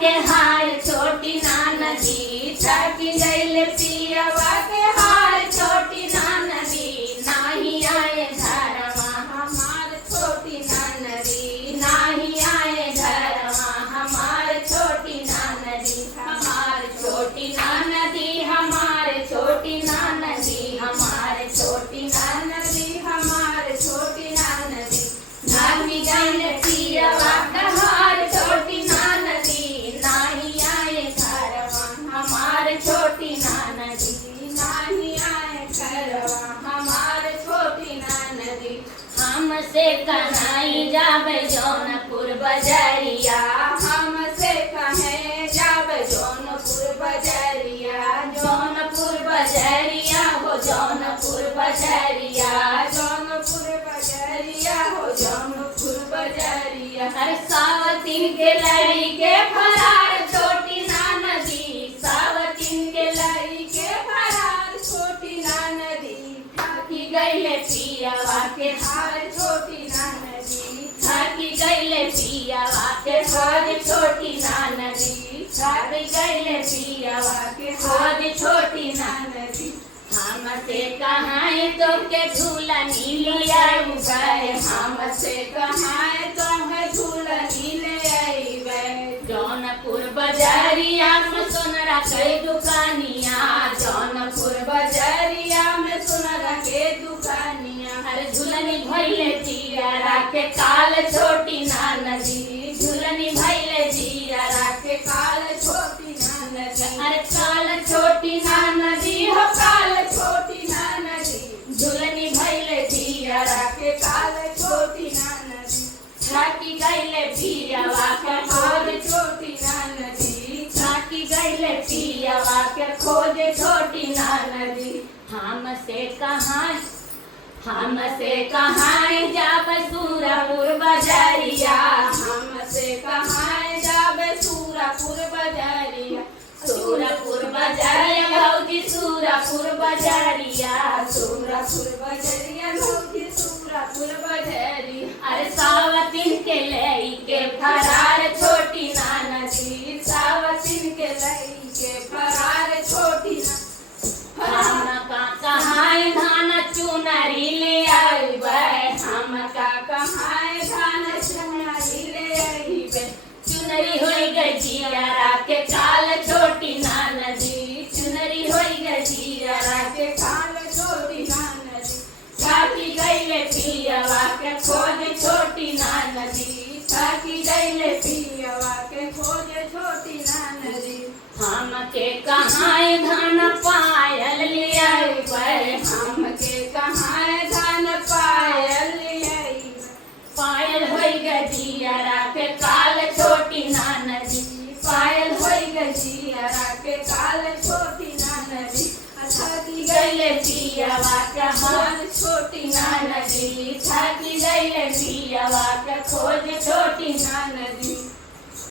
के हार छोटी नदी, थकी गइल पियवा के हार छोटी नदी, नाही आए घरवा हमार छोटी नदी, नाही आए घरवा हमार छोटी नदी, हमार छोटी नदी, हमार छोटी नदी, हमार छोटी नदी, हमार छोटी नदी, नाही गइल पियवा के हार छोटी नदी, नाही आए घरवा हमार छोटी नदी, नाही आए घरवा हमार छोटी नदी। हमसे कन्हई जाबे जौनपुर बजरिया, हमसे कहे जाबे जौनपुर बजरिया, जौनपुर बजरिया हो जौनपुर बजरिया, जौनपुर बजरिया हो जौनपुर बजरिया। हर सावतीन के लड़ी के फरार छोटी नदी, सावतीन के लड़ी के फरार छोटी नदी, थकी गइले पियवा के हार छोटी नदी, थकी गइले पियवा के हार छोटी नदी, थकी गइले पियवा के हार छोटी नदी। हमसे कहाए तो के झूला नीले आईबे, हमसे कहाए तो है झूला नीले आईबे, जौनपुर बजरिया में सोनरा के दुकानिया, जौनपुर बजरिया में सोनरा के दुकानिया। हर झूलनी भइले जिया के काल छोटी नदी, झूलनी भइले जिया के काल छोटी नदी, अरे काल छोटी नदी हो काल छोटी नदी, झूलनी भइले जिया के काल छोटी नदी, थकी गइले पियवा के खोज छोटी नदी, थकी गइले पियवा के खोज छोटी नदी। हमसे कहाँ जाब सूरपुर बजरिया, हमसे कहाँ जाब सूरपुर बजरिया, सूरपुर बजरिया भौजी सूरपुर बजरिया, सूरपुर बजरिया भौजी सूरपुर बजरिया। अरे सावतीन के लई के फरार छोटी नदी, सावतीन के लई के फरार छोटी नदी। हमका कहाए धान चुनरी ले आईबे, हमका कहाए धान चुनरी ले आईबे, चुनरी होई गई जिया के काल छोटी नदी, चुनरी होई गई जिया के काल छोटी नदी, थकी गइले पियवा के खोज छोटी नदी, थकी गइले पियवा के खोज छोटी नदी। हमके कहाए धान पायल ले आईबे, हमके कहाए धान पायल ले आईबे, पायल होई गई जिया के काल छोटी नदी, पायल होई गई जिया के काल छोटी नदी, थकी गइले पियवा के हार छोटी नदी, थकी गइले पियवा के खोज छोटी नदी।